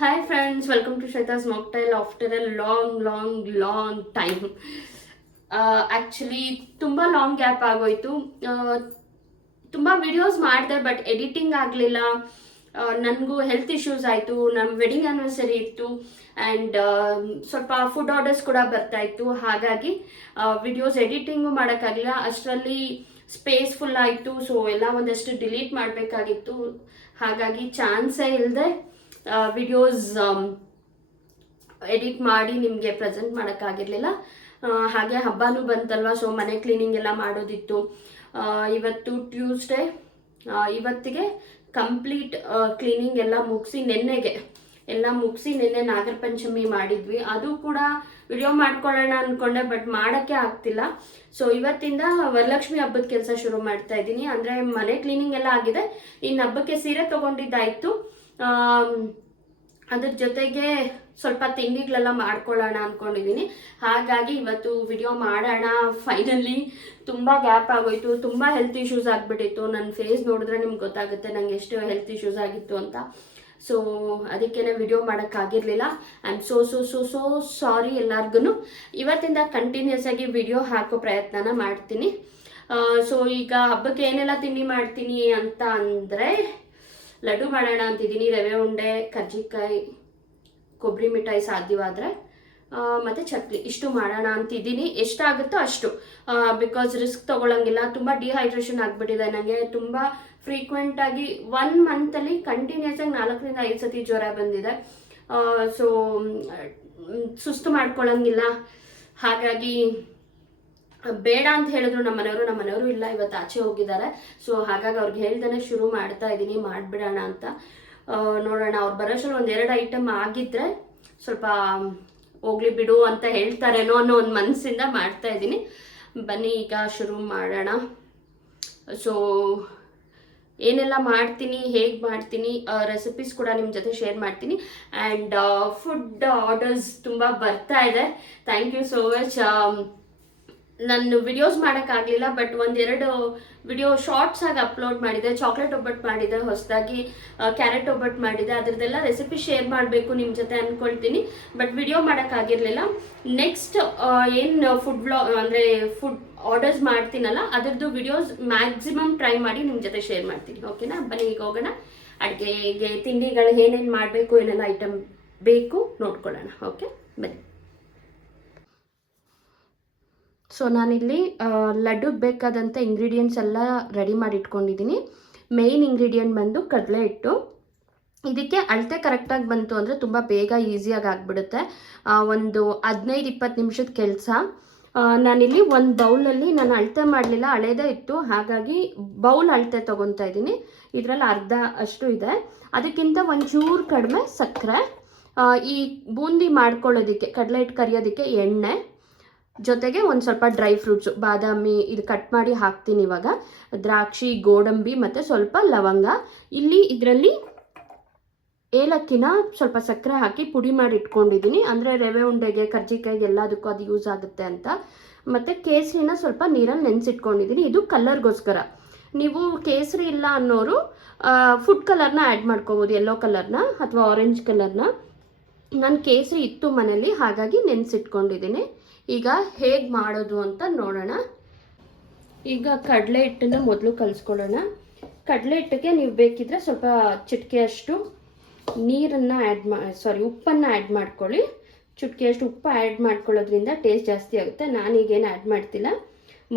Hi friends, welcome to Shweta's Mocktail after a long time. Actually ತುಂಬ long gap ಆಗೋಯ್ತು. ತುಂಬ videos ಮಾಡಿದೆ but editing ಆಗಲಿಲ್ಲ. ನನಗೂ ಹೆಲ್ತ್ ಇಶ್ಯೂಸ್ ಆಯಿತು, ನಮ್ಮ ವೆಡ್ಡಿಂಗ್ ಆ್ಯನಿವರ್ಸರಿ ಇತ್ತು ಆ್ಯಂಡ್ ಸ್ವಲ್ಪ ಫುಡ್ ಆರ್ಡರ್ಸ್ ಕೂಡ ಬರ್ತಾ ಇತ್ತು. ಹಾಗಾಗಿ ವಿಡಿಯೋಸ್ ಎಡಿಟಿಂಗು ಮಾಡೋಕ್ಕಾಗಲಿಲ್ಲ. ಅಷ್ಟರಲ್ಲಿ ಸ್ಪೇಸ್ ಫುಲ್ ಆಯಿತು. ಸೊ ಎಲ್ಲ ಒಂದಷ್ಟು ಡಿಲೀಟ್ ಮಾಡಬೇಕಾಗಿತ್ತು. ಹಾಗಾಗಿ ಚಾನ್ಸೇ ಇಲ್ಲದೆ ವಿಡಿಯೋಸ್ ಎಡಿಟ್ ಮಾಡಿ ನಿಮಗೆ ಪ್ರೆಸೆಂಟ್ ಮಾಡೋಕ್ಕಾಗಿರಲಿಲ್ಲ. ಹಾಗೆ ಹಬ್ಬನೂ ಬಂತಲ್ವ, ಸೊ ಮನೆ ಕ್ಲೀನಿಂಗ್ ಎಲ್ಲ ಮಾಡೋದಿತ್ತು. ಇವತ್ತು ಟ್ಯೂಸ್ಡೇ, ಇವತ್ತಿಗೆ ಕಂಪ್ಲೀಟ್ ಕ್ಲೀನಿಂಗ್ ಎಲ್ಲ ಮುಗಿಸಿ ನೆನ್ನೆಗೆ ಎಲ್ಲ ಮುಗಿಸಿ ನೆನ್ನೆ ನಾಗರ ಪಂಚಮಿ ಮಾಡಿದ್ವಿ. ಅದು ಕೂಡ ವಿಡಿಯೋ ಮಾಡ್ಕೊಳ್ಳೋಣ ಅಂದ್ಕೊಂಡೆ ಬಟ್ ಮಾಡೋಕ್ಕೆ ಆಗ್ತಿಲ್ಲ. ಸೊ ಇವತ್ತಿಂದ ವರಲಕ್ಷ್ಮಿ ಹಬ್ಬದ ಕೆಲಸ ಶುರು ಮಾಡ್ತಾ ಇದ್ದೀನಿ. ಅಂದರೆ ಮನೆ ಕ್ಲೀನಿಂಗ್ ಎಲ್ಲ ಆಗಿದೆ, ಇನ್ನು ಹಬ್ಬಕ್ಕೆ ಸೀರೆ ತೊಗೊಂಡಿದ್ದಾಯಿತು. ಅದ್ರ ಜೊತೆಗೆ ಸ್ವಲ್ಪ ತಿಂಡಿಗಳೆಲ್ಲ ಮಾಡ್ಕೊಳ್ಳೋಣ ಅಂದ್ಕೊಂಡಿದ್ದೀನಿ. ಹಾಗಾಗಿ ಇವತ್ತು ವಿಡಿಯೋ ಮಾಡೋಣ. ಫೈನಲಿ ತುಂಬ ಗ್ಯಾಪ್ ಆಗೋಯ್ತು, ತುಂಬ ಹೆಲ್ತ್ ಇಶ್ಯೂಸ್ ಆಗಿಬಿಟ್ಟಿತ್ತು. ನನ್ನ ಫೇಸ್ ನೋಡಿದ್ರೆ ನಿಮ್ಗೆ ಗೊತ್ತಾಗುತ್ತೆ ನಂಗೆ ಎಷ್ಟು ಹೆಲ್ತ್ ಇಶ್ಯೂಸ್ ಆಗಿತ್ತು ಅಂತ. ಸೊ ಅದಕ್ಕೇ ವಿಡಿಯೋ ಮಾಡೋಕ್ಕಾಗಿರಲಿಲ್ಲ. ಐ ಆಮ್ ಸೋ ಸಾರಿ ಎಲ್ಲರಿಗೂ. ಇವತ್ತಿಂದ ಕಂಟಿನ್ಯೂಸ್ ಆಗಿ ವಿಡಿಯೋ ಹಾಕೋ ಪ್ರಯತ್ನನ ಮಾಡ್ತೀನಿ. ಸೊ ಈಗ ಹಬ್ಬಕ್ಕೆ ಏನೆಲ್ಲ ತಿಂಡಿ ಮಾಡ್ತೀನಿ ಅಂತ ಅಂದರೆ, ಲಡ್ಡು ಮಾಡೋಣ ಅಂತಿದ್ದೀನಿ. ರವೆ ಉಂಡೆ, ಕರ್ಜಿಕಾಯಿ, ಕೊಬ್ಬರಿ ಮಿಠಾಯಿ ಸಾಧ್ಯವಾದರೆ, ಮತ್ತು ಚಕ್ಲಿ, ಇಷ್ಟು ಮಾಡೋಣ ಅಂತಿದ್ದೀನಿ. ಎಷ್ಟಾಗುತ್ತೋ ಅಷ್ಟು, ಬಿಕಾಸ್ ರಿಸ್ಕ್ ತೊಗೊಳಂಗಿಲ್ಲ. ತುಂಬ ಡಿಹೈಡ್ರೇಷನ್ ಆಗಿಬಿಟ್ಟಿದೆ ನನಗೆ. ತುಂಬ ಫ್ರೀಕ್ವೆಂಟಾಗಿ 1 ಮಂತಲ್ಲಿ ಕಂಟಿನ್ಯೂಸ್ ಆಗಿ 4 ರಿಂದ 5 ಸತಿ ಜ್ವರ ಬಂದಿದೆ. ಸೊ ಸುಸ್ತು ಮಾಡ್ಕೊಳ್ಳಂಗಿಲ್ಲ. ಹಾಗಾಗಿ ಬೇಡ ಅಂತ ಹೇಳಿದ್ರು ನಮ್ಮನೆಯವರು ಇಲ್ಲ, ಇವತ್ತು ಆಚೆ ಹೋಗಿದ್ದಾರೆ. ಸೊ ಹಾಗಾಗಿ ಅವ್ರಿಗೆ ಹೇಳ್ದೇ ಶುರು ಮಾಡ್ತಾ ಇದ್ದೀನಿ, ಮಾಡಿಬಿಡೋಣ ಅಂತ. ನೋಡೋಣ, ಅವ್ರು ಬರೋಷ್ಟರಲ್ಲಿ 1-2 ಐಟಮ್ ಆಗಿದ್ರೆ ಸ್ವಲ್ಪ ಹೋಗ್ಲಿ ಬಿಡು ಅಂತ ಹೇಳ್ತಾರೇನೋ ಅನ್ನೋ ಒಂದು ಮನಸ್ಸಿಂದ ಮಾಡ್ತಾ ಇದ್ದೀನಿ. ಬನ್ನಿ ಈಗ ಶುರು ಮಾಡೋಣ. ಸೊ ಏನೆಲ್ಲ ಮಾಡ್ತೀನಿ, ಹೇಗೆ ಮಾಡ್ತೀನಿ, ರೆಸಿಪೀಸ್ ಕೂಡ ನಿಮ್ಮ ಜೊತೆ ಶೇರ್ ಮಾಡ್ತೀನಿ. ಆ್ಯಂಡ್ ಫುಡ್ ಆರ್ಡರ್ಸ್ ತುಂಬ ಬರ್ತಾ ಇದೆ. Thank you so much. ನಾನು ವಿಡಿಯೋಸ್ ಮಾಡೋಕ್ಕಾಗಲಿಲ್ಲ ಬಟ್ 1-2 ವಿಡಿಯೋ ಶಾರ್ಟ್ಸ್ ಆಗಿ ಅಪ್ಲೋಡ್ ಮಾಡಿದೆ. ಚಾಕ್ಲೇಟ್ ಒಬ್ಬಟ್ಟು ಮಾಡಿದೆ, ಹೊಸದಾಗಿ ಕ್ಯಾರೆಟ್ ಒಬ್ಬಟ್ಟು ಮಾಡಿದೆ. ಅದರದ್ದೆಲ್ಲ ರೆಸಿಪಿ ಶೇರ್ ಮಾಡಬೇಕು ನಿಮ್ಮ ಜೊತೆ ಅಂದ್ಕೊಳ್ತೀನಿ, ಬಟ್ ವಿಡಿಯೋ ಮಾಡೋಕ್ಕಾಗಿರಲಿಲ್ಲ. ನೆಕ್ಸ್ಟ್ ಏನು ಫುಡ್ ಬ್ಲಾಗ್ ಅಂದರೆ ಫುಡ್ ಆರ್ಡರ್ಸ್ ಮಾಡ್ತೀನಲ್ಲ, ಅದರದ್ದು ವಿಡಿಯೋಸ್ ಮ್ಯಾಕ್ಸಿಮಮ್ ಟ್ರೈ ಮಾಡಿ ನಿಮ್ಮ ಜೊತೆ ಶೇರ್ ಮಾಡ್ತೀನಿ. ಓಕೆನಾ? ಬನ್ನಿ ಈಗ ಹೋಗೋಣ. ಅಡುಗೆಗೆ ತಿಂಡಿಗಳು ಏನೇನು ಮಾಡಬೇಕು, ಏನೆಲ್ಲ ಐಟಮ್ ಬೇಕು ನೋಡ್ಕೊಳ್ಳೋಣ. ಓಕೆ ಬನ್ನಿ. ಸೊ ನಾನಿಲ್ಲಿ ಲಡ್ಡುಗೆ ಬೇಕಾದಂಥ ಇಂಗ್ರೀಡಿಯೆಂಟ್ಸ್ ಎಲ್ಲ ರೆಡಿ ಮಾಡಿ ಇಟ್ಕೊಂಡಿದ್ದೀನಿ. ಮೇಯ್ನ್ ಇಂಗ್ರೀಡಿಯೆಂಟ್ ಬಂದು ಕಡಲೆ ಹಿಟ್ಟು. ಇದಕ್ಕೆ ಅಳತೆ ಕರೆಕ್ಟಾಗಿ ಬಂತು ಅಂದರೆ ತುಂಬ ಬೇಗ ಈಸಿಯಾಗಿ ಆಗಿಬಿಡುತ್ತೆ. ಒಂದು 15-20 ನಿಮಿಷದ ಕೆಲಸ. ನಾನಿಲ್ಲಿ ಒಂದು ಬೌಲಲ್ಲಿ ನಾನು ಅಳತೆ ಮಾಡಲಿಲ್ಲ, ಹಳೇದೇ ಇತ್ತು. ಹಾಗಾಗಿ ಬೌಲ್ ಅಳತೆ ತೊಗೊತಾ ಇದ್ದೀನಿ. ಇದರಲ್ಲಿ ಅರ್ಧ ಅಷ್ಟು ಇದೆ. ಅದಕ್ಕಿಂತ ಒಂಚೂರು ಕಡಿಮೆ ಸಕ್ಕರೆ, ಈ ಬೂಂದಿ ಮಾಡ್ಕೊಳ್ಳೋದಕ್ಕೆ ಕಡಲೆ ಹಿಟ್ಟು ಕರಿಯೋದಕ್ಕೆ ಎಣ್ಣೆ, ಜೊತೆಗೆ ಒಂದು ಸ್ವಲ್ಪ ಡ್ರೈ ಫ್ರೂಟ್ಸು, ಬಾದಾಮಿ ಇದು ಕಟ್ ಮಾಡಿ ಹಾಕ್ತೀನಿ ಇವಾಗ, ದ್ರಾಕ್ಷಿ, ಗೋಡಂಬಿ ಮತ್ತು ಸ್ವಲ್ಪ ಲವಂಗ. ಇಲ್ಲಿ ಇದರಲ್ಲಿ ಏಲಕ್ಕಿನ ಸ್ವಲ್ಪ ಸಕ್ಕರೆ ಹಾಕಿ ಪುಡಿ ಮಾಡಿ ಇಟ್ಕೊಂಡಿದ್ದೀನಿ. ಅಂದರೆ ರವೆ ಉಂಡೆಗೆ, ಕರ್ಜಿಕಾಯಿಗೆ ಎಲ್ಲದಕ್ಕೂ ಅದು ಯೂಸ್ ಆಗುತ್ತೆ ಅಂತ. ಮತ್ತು ಕೇಸರಿನ ಸ್ವಲ್ಪ ನೀರಲ್ಲಿ ನೆನೆಸಿಟ್ಕೊಂಡಿದ್ದೀನಿ. ಇದು ಕಲರ್ಗೋಸ್ಕರ. ನೀವು ಕೇಸರಿ ಇಲ್ಲ ಅನ್ನೋರು ಫುಡ್ ಕಲರ್ನ ಆ್ಯಡ್ ಮಾಡ್ಕೋಬೋದು, ಯೆಲ್ಲೋ ಕಲರ್ನ ಅಥವಾ ಆರೆಂಜ್ ಕಲರ್ನ. ನಾನು ಕೇಸರಿ ಇತ್ತು ಮನೇಲಿ, ಹಾಗಾಗಿ ನೆನೆಸಿಟ್ಕೊಂಡಿದ್ದೀನಿ. ಈಗ ಹೇಗೆ ಮಾಡೋದು ಅಂತ ನೋಡೋಣ. ಈಗ ಕಡಲೆ ಹಿಟ್ಟನ್ನು ಮೊದಲು ಕಲಿಸ್ಕೊಳ್ಳೋಣ. ಕಡಲೆ ಹಿಟ್ಟಿಗೆ ನೀವು ಬೇಕಿದ್ರೆ ಸ್ವಲ್ಪ ಚಿಟಿಕೆಯಷ್ಟು ನೀರನ್ನು ಉಪ್ಪನ್ನು ಆ್ಯಡ್ ಮಾಡ್ಕೊಳ್ಳಿ. ಚಿಟಿಕೆಯಷ್ಟು ಉಪ್ಪು ಆ್ಯಡ್ ಮಾಡ್ಕೊಳ್ಳೋದ್ರಿಂದ ಟೇಸ್ಟ್ ಜಾಸ್ತಿ ಆಗುತ್ತೆ. ನಾನೀಗೇನು ಆ್ಯಡ್ ಮಾಡ್ತಿಲ್ಲ.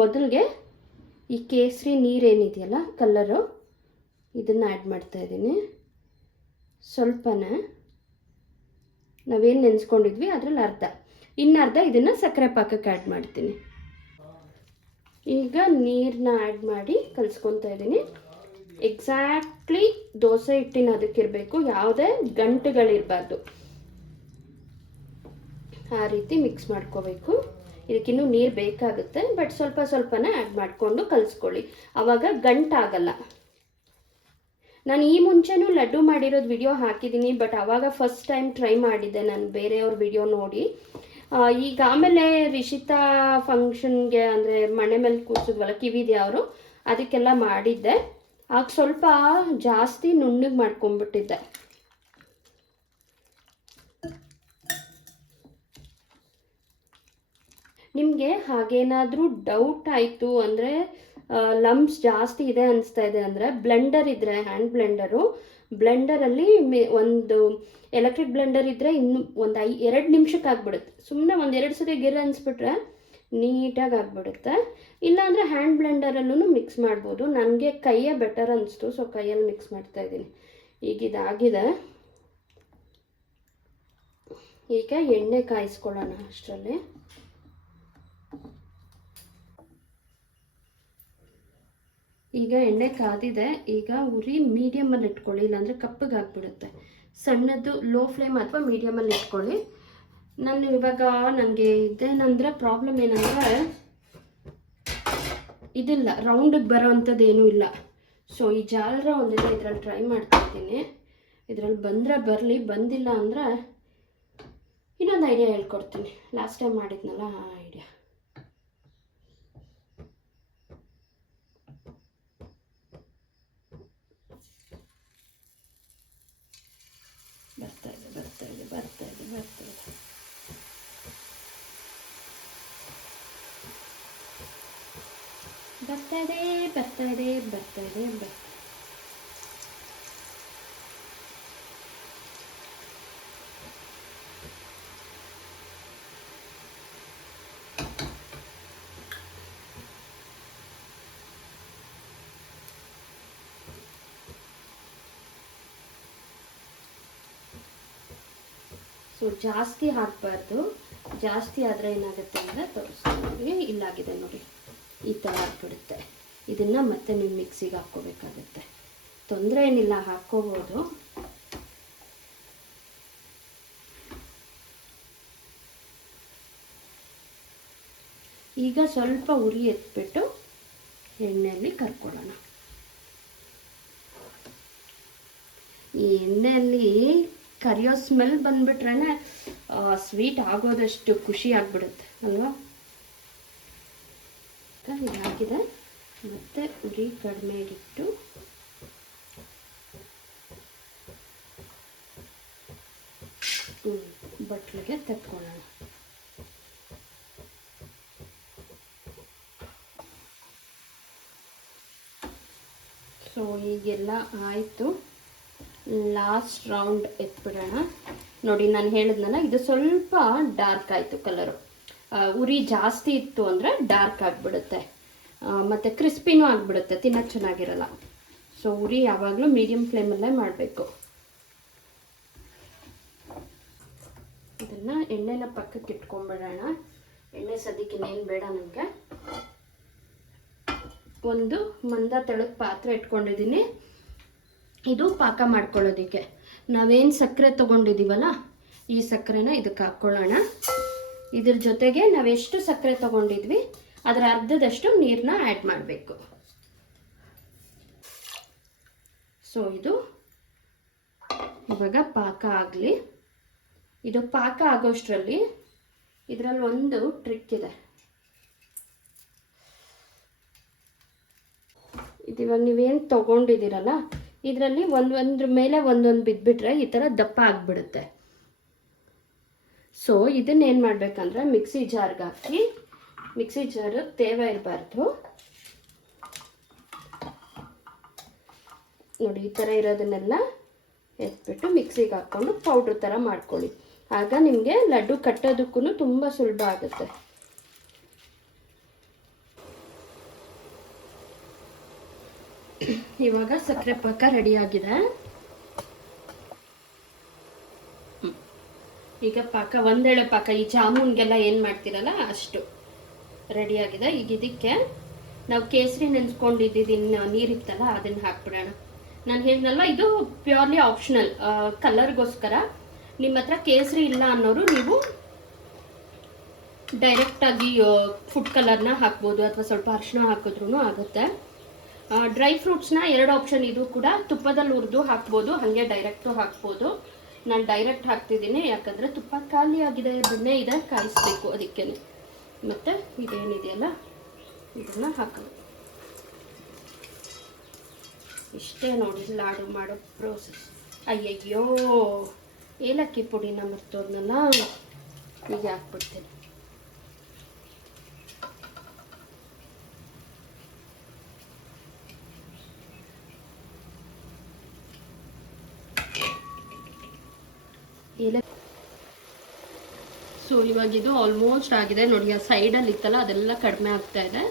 ಮೊದಲಿಗೆ ಈ ಕೇಸರಿ ನೀರೇನಿದೆಯಲ್ಲ ಕಲರು, ಇದನ್ನು ಆ್ಯಡ್ ಮಾಡ್ತಾಯಿದ್ದೀನಿ. ಸ್ವಲ್ಪನೇ ನಾವೇನು ನೆನೆಸ್ಕೊಂಡಿದ್ವಿ ಅದರಲ್ಲಿ ಅರ್ಧ, ಇನ್ನರ್ಧ ಇದನ್ನು ಸಕ್ಕರೆ ಪಾಕಕ್ಕೆ ಆ್ಯಡ್ ಮಾಡ್ತೀನಿ. ಈಗ ನೀರನ್ನ ಆ್ಯಡ್ ಮಾಡಿ ಕಲಿಸ್ಕೊತಾ ಇದ್ದೀನಿ. ಎಕ್ಸಾಕ್ಟ್ಲಿ ದೋಸೆ ಹಿಟ್ಟಿನ ಅದಕ್ಕಿರಬೇಕು, ಯಾವುದೇ ಗಂಟುಗಳಿರಬಾರ್ದು. ಆ ರೀತಿ ಮಿಕ್ಸ್ ಮಾಡ್ಕೋಬೇಕು. ಇದಕ್ಕಿನ್ನೂ ನೀರು ಬೇಕಾಗುತ್ತೆ, ಬಟ್ ಸ್ವಲ್ಪನೇ ಆ್ಯಡ್ ಮಾಡಿಕೊಂಡು ಕಲಿಸ್ಕೊಳ್ಳಿ, ಆವಾಗ ಗಂಟಾಗಲ್ಲ. ನಾನು ಈ ಮುಂಚೆನೂ ಲಡ್ಡು ಮಾಡಿರೋದು ವಿಡಿಯೋ ಹಾಕಿದ್ದೀನಿ, ಬಟ್ ಆವಾಗ ಫಸ್ಟ್ ಟೈಮ್ ಟ್ರೈ ಮಾಡಿದ್ದೆ ನಾನು ಬೇರೆಯವ್ರ ವಿಡಿಯೋ ನೋಡಿ. ಈಗ ಆಮೇಲೆ ರಿಷಿತಾ ಫಂಕ್ಷನ್ಗೆ, ಅಂದರೆ ಮನೆ ಮೇಲೆ ಕೂರಿಸಿದ್ವಲ್ಲ ಕಿವಿದೆ ಅವರು, ಅದಕ್ಕೆಲ್ಲ ಮಾಡಿದ್ದೆ. ಆಗ ಸ್ವಲ್ಪ ಜಾಸ್ತಿ ನುಣ್ಣಗೆ ಮಾಡ್ಕೊಂಡ್ಬಿಟ್ಟಿದ್ದೆ. ನಿಮಗೆ ಹಾಗೇನಾದರೂ ಡೌಟ್ ಆಯಿತು ಅಂದರೆ, ಲಂಪ್ಸ್ ಜಾಸ್ತಿ ಇದೆ ಅನಿಸ್ತಾ ಇದೆ ಅಂದರೆ, ಬ್ಲೆಂಡರ್ ಇದ್ದರೆ, ಹ್ಯಾಂಡ್ ಬ್ಲೆಂಡರಲ್ಲಿ ಒಂದು ಎಲೆಕ್ಟ್ರಿಕ್ ಬ್ಲೆಂಡರ್ ಇದ್ದರೆ ಇನ್ನು ಒಂದು 2 ನಿಮಿಷಕ್ಕೆ ಆಗಿಬಿಡುತ್ತೆ. ಸುಮ್ಮನೆ ಒಂದು 2 ಸತಿ ಗಿರ್ ಅನಿಸ್ಬಿಟ್ರೆ ನೀಟಾಗಿ ಆಗಿಬಿಡುತ್ತೆ. ಇಲ್ಲಾಂದರೆ ಹ್ಯಾಂಡ್ ಬ್ಲೆಂಡರಲ್ಲೂ ಮಿಕ್ಸ್ ಮಾಡ್ಬೋದು. ನನಗೆ ಕೈಯೇ ಬೆಟರ್ ಅನಿಸ್ತು, ಸೊ ಕೈಯಲ್ಲಿ ಮಿಕ್ಸ್ ಮಾಡ್ತಾಯಿದ್ದೀನಿ. ಈಗ ಇದಾಗಿದೆ. ಈಗ ಎಣ್ಣೆ ಕಾಯಿಸ್ಕೊಳ್ಳೋಣ ಅಷ್ಟರಲ್ಲಿ. ಈಗ ಎಣ್ಣೆ ಕಾದಿದೆ. ಈಗ ಉರಿ ಮೀಡಿಯಮಲ್ಲಿ ಇಟ್ಕೊಳ್ಳಿ, ಇಲ್ಲಾಂದರೆ ಕಪ್ಪಗೆ ಆಗಿಬಿಡುತ್ತೆ. ಸಣ್ಣದು ಲೋ ಫ್ಲೇಮ್ ಅಥವಾ ಮೀಡಿಯಮಲ್ಲಿ ಇಟ್ಕೊಳ್ಳಿ. ನಾನು ಇವಾಗ ನನಗೆ ಇದೇನಂದರೆ ಪ್ರಾಬ್ಲಮ್ ಏನಂದರೆ, ಇದಿಲ್ಲ, ರೌಂಡಿಗೆ ಬರೋ ಅಂಥದ್ದು ಏನೂ ಇಲ್ಲ. ಸೊ ಈ ಜಾಲರ ಒಂದಿದೆ, ಇದರಲ್ಲಿ ಟ್ರೈ ಮಾಡ್ತಾಯಿದ್ದೀನಿ. ಇದರಲ್ಲಿ ಬಂದರೆ ಬರಲಿ, ಬಂದಿಲ್ಲ ಅಂದರೆ ಇನ್ನೊಂದು ಐಡಿಯಾ ಹೇಳ್ಕೊಡ್ತೀನಿ. ಲಾಸ್ಟ್ ಟೈಮ್ ಮಾಡಿದ್ನಲ್ಲ ಆ ಐಡಿಯಾ. ಬರ್ತಾ ಇದೆ. ಸೊ ಜಾಸ್ತಿ ಹಾಕಬಾರ್ದು. ಜಾಸ್ತಿ ಆದರೆ ಏನಾಗುತ್ತೆ ಅಂದರೆ ತೋರಿಸ್ತೀನಿ. ಇಲ್ಲಾಗಿದೆ ನೋಡಿ, ಈ ಥರ ಆಗ್ಬಿಡುತ್ತೆ. ಇದನ್ನು ಮತ್ತೆ ನೀವು ಮಿಕ್ಸಿಗೆ ಹಾಕ್ಕೋಬೇಕಾಗುತ್ತೆ. ತೊಂದರೆ ಏನಿಲ್ಲ, ಹಾಕ್ಕೋಬೋದು. ಈಗ ಸ್ವಲ್ಪ ಉರಿ ಎತ್ಬಿಟ್ಟು ಎಣ್ಣೆಯಲ್ಲಿ ಕರ್ಕೊಳ್ಳೋಣ. ಈ ಎಣ್ಣೆಯಲ್ಲಿ ಕರಿಯೋ ಸ್ಮೆಲ್ ಬಂದ್ಬಿಟ್ರೆ ಸ್ವೀಟ್ ಆಗೋದಷ್ಟು ಖುಷಿ ಆಗ್ಬಿಡುತ್ತೆ ಅಲ್ವಾ. ಇದಾಗಿದೆ. ಮತ್ತೆ ಉರಿ ಕಡಿಮೆಗಿಟ್ಟು ಬಟ್ಲಿಗೆ ತೆಕ್ಕೊಳ್ಳೋಣ. ಸೊ ಈಗೆಲ್ಲ ಆಯಿತು. ಲಾಸ್ಟ್ ರೌಂಡ್ ಎತ್ಬಿಡೋಣ. ನೋಡಿ, ನಾನು ಹೇಳಿದ್ನಲ್ಲ, ಇದು ಸ್ವಲ್ಪ ಡಾರ್ಕ್ ಆಯಿತು ಕಲರು. ಉರಿ ಜಾಸ್ತಿ ಇತ್ತು ಅಂದರೆ ಡಾರ್ಕ್ ಆಗಿಬಿಡುತ್ತೆ, ಮತ್ತು ಕ್ರಿಸ್ಪಿನೂ ಆಗಿಬಿಡುತ್ತೆ, ತಿನ್ನೋಕ್ಕೆ ಚೆನ್ನಾಗಿರಲ್ಲ. ಸೊ ಉರಿ ಯಾವಾಗಲೂ ಮೀಡಿಯಮ್ ಫ್ಲೇಮಲ್ಲೇ ಮಾಡಬೇಕು. ಇದನ್ನು ಎಣ್ಣೆನ ಪಕ್ಕಕ್ಕೆ ಇಟ್ಕೊಂಡ್ಬಿಡೋಣ. ಎಣ್ಣೆ ಸದ್ಯಕ್ಕೆ ಇನ್ನೇನು ಬೇಡ ನನಗೆ. ಒಂದು ಮಂದ ತೆಳದ ಪಾತ್ರೆ ಇಟ್ಕೊಂಡಿದ್ದೀನಿ. ಇದು ಪಾಕ ಮಾಡ್ಕೊಳ್ಳೋದಕ್ಕೆ ನಾವೇನು ಸಕ್ಕರೆ ತೊಗೊಂಡಿದ್ದೀವಲ್ಲ, ಈ ಸಕ್ಕರೆನ ಇದಕ್ಕೆ ಹಾಕ್ಕೊಳ್ಳೋಣ. ಇದ್ರ ಜೊತೆಗೆ ನಾವೆಷ್ಟು ಸಕ್ಕರೆ ತೊಗೊಂಡಿದ್ವಿ ಅದರ ಅರ್ಧದಷ್ಟು ನೀರನ್ನ ಆ್ಯಡ್ ಮಾಡಬೇಕು. ಸೊ ಇದು ಇವಾಗ ಪಾಕ ಆಗಲಿ. ಇದು ಪಾಕ ಆಗೋಷ್ಟರಲ್ಲಿ ಇದರಲ್ಲಿ ಒಂದು ಟ್ರಿಕ್ ಇದೆ. ಇದಿವಾಗ ನೀವೇನು ತೊಗೊಂಡಿದ್ದೀರಲ್ಲ, ಇದರಲ್ಲಿ ಒಂದ್ರ ಮೇಲೆ ಒಂದೊಂದು ಬಿದ್ದುಬಿಟ್ರೆ ಈ ಥರ ದಪ್ಪ ಆಗಿಬಿಡುತ್ತೆ. ಸೊ ಇದನ್ನೇನು ಮಾಡಬೇಕಂದ್ರೆ ಮಿಕ್ಸಿ ಜಾರ್ಗೆ ಹಾಕಿ, ಮಿಕ್ಸಿ ಜಾರು ತೇವ ಇರಬಾರ್ದು ನೋಡಿ, ಈ ಥರ ಇರೋದನ್ನೆಲ್ಲ ಎತ್ಬಿಟ್ಟು ಮಿಕ್ಸಿಗೆ ಹಾಕ್ಕೊಂಡು ಪೌಡ್ರ್ ಥರ ಮಾಡ್ಕೊಳ್ಳಿ. ಆಗ ನಿಮಗೆ ಲಡ್ಡು ಕಟ್ಟೋದಕ್ಕೂ ತುಂಬ ಸುಲಭ ಆಗುತ್ತೆ. ಇವಾಗ ಸಕ್ಕರೆ ಪಾಕ ರೆಡಿಯಾಗಿದೆ. ಈಗ ಪಾಕ ಒಂದೆಳೆ ಪಾಕ, ಈ ಜಾಮೂನ್ಗೆಲ್ಲ ಏನು ಮಾಡ್ತೀರಲ್ಲ ಅಷ್ಟು ರೆಡಿಯಾಗಿದೆ. ಈಗ ಇದಕ್ಕೆ ನಾವು ಕೇಸರಿ ನೆನೆಸ್ಕೊಂಡಿದ್ದೀನಿ ನೀರಿತ್ತಲ್ಲ, ಅದನ್ನು ಹಾಕ್ಬಿಡೋಣ. ನಾನು ಹೇಳಿದ್ನಲ್ವ, ಇದು ಪ್ಯೂರ್ಲಿ ಆಪ್ಷನಲ್, ಕಲರ್ಗೋಸ್ಕರ. ನಿಮ್ಮ ಹತ್ರ ಕೇಸರಿ ಇಲ್ಲ ಅನ್ನೋರು ನೀವು ಡೈರೆಕ್ಟಾಗಿ ಫುಡ್ ಕಲರ್ನ ಹಾಕ್ಬೋದು, ಅಥವಾ ಸ್ವಲ್ಪ ಅರಿಶಿನ ಹಾಕಿದ್ರೂ ಆಗುತ್ತೆ. ಡ್ರೈ ಫ್ರೂಟ್ಸ್ನ 2 ಆಪ್ಷನ್, ಇದು ಕೂಡ ತುಪ್ಪದಲ್ಲಿ ಹುರಿದು ಹಾಕ್ಬೋದು, ಹಾಗೆ ಡೈರೆಕ್ಟು ಹಾಕ್ಬೋದು. ನಾನು ಡೈರೆಕ್ಟ್ ಹಾಕ್ತಿದ್ದೀನಿ, ಯಾಕಂದರೆ ತುಪ್ಪ ಖಾಲಿ ಆಗಿದೆ, ಬೆಣ್ಣೆ ಇದೆ, ಕಾಯಿಸ್ಬೇಕು ಅದಕ್ಕೆ. ಮತ್ತು ಇದೇನಿದೆಯಲ್ಲ ಇದನ್ನು ಹಾಕೋದು. ಇಷ್ಟೇ ನೋಡಿ ಲಾಡು ಮಾಡೋ ಪ್ರೋಸೆಸ್. ಅಯ್ಯಯ್ಯೋ, ಏಲಕ್ಕಿ ಪುಡಿನ ಮರ್ತೋದ್ನಲ್ಲ, ಹೀಗೆ ಹಾಕ್ಬಿಡ್ತೀನಿ. ಎಲೆ. ಸೊ ಇವಾಗ ಇದು ಆಲ್ಮೋಸ್ಟ್ ಆಗಿದೆ ನೋಡಿ. ಆ ಸೈಡಲ್ಲಿ ಇತ್ತಲ್ಲ ಅದೆಲ್ಲ ಕಡಿಮೆ ಆಗ್ತಾ ಇದೆ.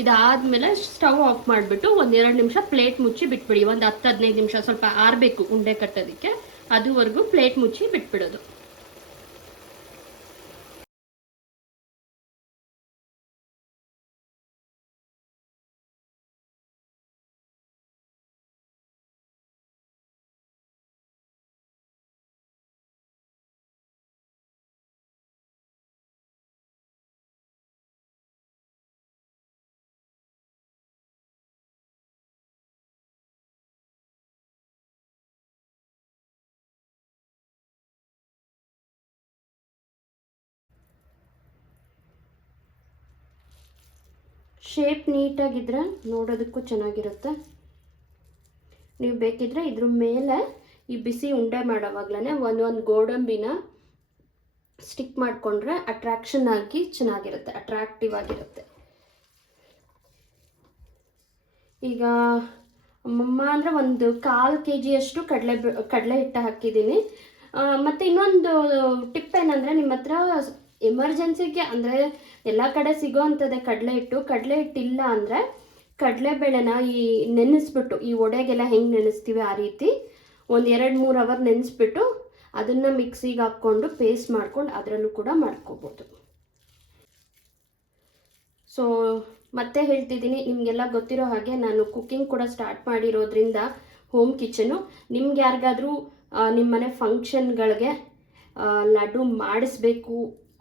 ಇದಾದಮೇಲೆ ಸ್ಟವ್ ಆಫ್ ಮಾಡಿಬಿಟ್ಟು 1-2 ನಿಮಿಷ ಪ್ಲೇಟ್ ಮುಚ್ಚಿ ಬಿಟ್ಬಿಡಿ. ಒಂದು 10-15 ನಿಮಿಷ ಸ್ವಲ್ಪ ಆರಬೇಕು ಉಂಡೆ ಕಟ್ಟೋದಕ್ಕೆ, ಅದುವರೆಗೂ ಪ್ಲೇಟ್ ಮುಚ್ಚಿ ಬಿಟ್ಬಿಡೋದು. ಶೇಪ್ ನೀಟಾಗಿದ್ರೆ ನೋಡೋದಕ್ಕೂ ಚೆನ್ನಾಗಿರುತ್ತೆ. ನೀವು ಬೇಕಿದ್ರೆ ಇದ್ರ ಮೇಲೆ ಈ ಬಿಸಿ ಉಂಡೆ ಮಾಡೋವಾಗ್ಲೇ ಒಂದು ಗೋಡಂಬಿನ ಸ್ಟಿಕ್ ಮಾಡಿಕೊಂಡ್ರೆ ಅಟ್ರಾಕ್ಷನ್ ಆಗಿ ಚೆನ್ನಾಗಿರುತ್ತೆ, ಅಟ್ರಾಕ್ಟಿವ್ ಆಗಿರುತ್ತೆ. ಈಗ ಅಮ್ಮಮ್ಮ ಅಂದರೆ ಒಂದು 1/4 kg ಕಡಲೆ ಹಿಟ್ಟು ಹಾಕಿದ್ದೀನಿ. ಮತ್ತು ಇನ್ನೊಂದು ಟಿಪ್ ಏನಂದರೆ, ನಿಮ್ಮ ಹತ್ರ ಎಮರ್ಜೆನ್ಸಿಗೆ ಅಂದರೆ ಎಲ್ಲ ಕಡೆ ಸಿಗೋ ಅಂಥದ್ದೇ ಕಡಲೆ ಹಿಟ್ಟಿಲ್ಲ ಅಂದರೆ ಕಡಲೆಬೇಳೆನ ಈ ನೆನೆಸ್ಬಿಟ್ಟು, ಈ ಒಡೆಗೆಲ್ಲ ಹೆಂಗೆ ನೆನೆಸ್ತೀವಿ ಆ ರೀತಿ 1-2-3 ಅವರ್ ನೆನೆಸ್ಬಿಟ್ಟು ಅದನ್ನು ಮಿಕ್ಸಿಗೆ ಹಾಕ್ಕೊಂಡು ಪೇಸ್ಟ್ ಮಾಡ್ಕೊಂಡು ಅದರಲ್ಲೂ ಕೂಡ ಮಾಡ್ಕೋಬೋದು. ಸೊ ಮತ್ತೆ ಹೇಳ್ತಿದ್ದೀನಿ, ನಿಮಗೆಲ್ಲ ಗೊತ್ತಿರೋ ಹಾಗೆ ನಾನು ಕುಕ್ಕಿಂಗ್ ಕೂಡ ಸ್ಟಾರ್ಟ್ ಮಾಡಿರೋದ್ರಿಂದ ಹೋಮ್ ಕಿಚನು. ನಿಮ್ಗೆ ಯಾರಿಗಾದರೂ ನಿಮ್ಮನೆ ಫಂಕ್ಷನ್ಗಳಿಗೆ ಲಡ್ಡು ಮಾಡಿಸ್ಬೇಕು,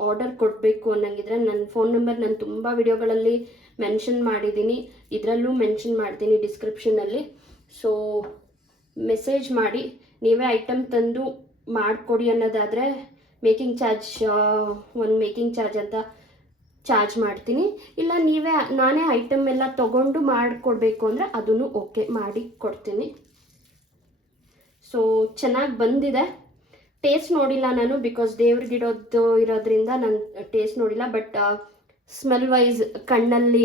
ಆರ್ಡರ್ ಕೊಡಬೇಕು ಅನ್ನಂಗಿದ್ರೆ ನನ್ನ ಫೋನ್ ನಂಬರ್ ನಾನು ತುಂಬ ವಿಡಿಯೋಗಳಲ್ಲಿ ಮೆನ್ಷನ್ ಮಾಡಿದ್ದೀನಿ, ಇದರಲ್ಲೂ ಮೆನ್ಷನ್ ಮಾಡ್ತೀನಿ ಡಿಸ್ಕ್ರಿಪ್ಷನಲ್ಲಿ. ಸೊ ಮೆಸೇಜ್ ಮಾಡಿ, ನೀವೇ ಐಟಮ್ ತಂದು ಮಾಡಿಕೊಡಿ ಅನ್ನೋದಾದರೆ ಮೇಕಿಂಗ್ ಚಾರ್ಜ್ ಅಂತ ಚಾರ್ಜ್ ಮಾಡ್ತೀನಿ. ಇಲ್ಲ ನಾನೇ ಐಟಮ್ ಎಲ್ಲ ತೊಗೊಂಡು ಮಾಡಿಕೊಡ್ಬೇಕು ಅಂದರೆ ಅದನ್ನು ಓಕೆ ಮಾಡಿ ಕೊಡ್ತೀನಿ. ಸೊ ಚೆನ್ನಾಗಿ ಬಂದಿದೆ. ಟೇಸ್ಟ್ ನೋಡಿಲ್ಲ ನಾನು, ಬಿಕಾಸ್ ದೇವ್ರಿಗಿಡೋದು ಇರೋದ್ರಿಂದ ನಾನು ಟೇಸ್ಟ್ ನೋಡಿಲ್ಲ. ಬಟ್ ಸ್ಮೆಲ್ ವೈಸ್ ಕಣ್ಣಲ್ಲಿ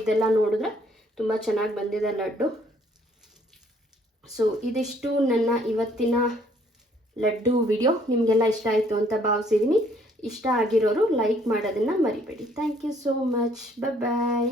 ಇದೆಲ್ಲ ನೋಡಿದ್ರೆ ತುಂಬ ಚೆನ್ನಾಗಿ ಬಂದಿದೆ ಲಡ್ಡು. ಸೊ ಇದಿಷ್ಟು ನನ್ನ ಇವತ್ತಿನ ಲಡ್ಡು ವಿಡಿಯೋ. ನಿಮಗೆಲ್ಲ ಇಷ್ಟ ಆಯಿತು ಅಂತ ಭಾವಿಸಿದ್ದೀನಿ. ಇಷ್ಟ ಆಗಿರೋರು ಲೈಕ್ ಮಾಡೋದನ್ನು ಮರಿಬೇಡಿ. Thank you so much. Bye.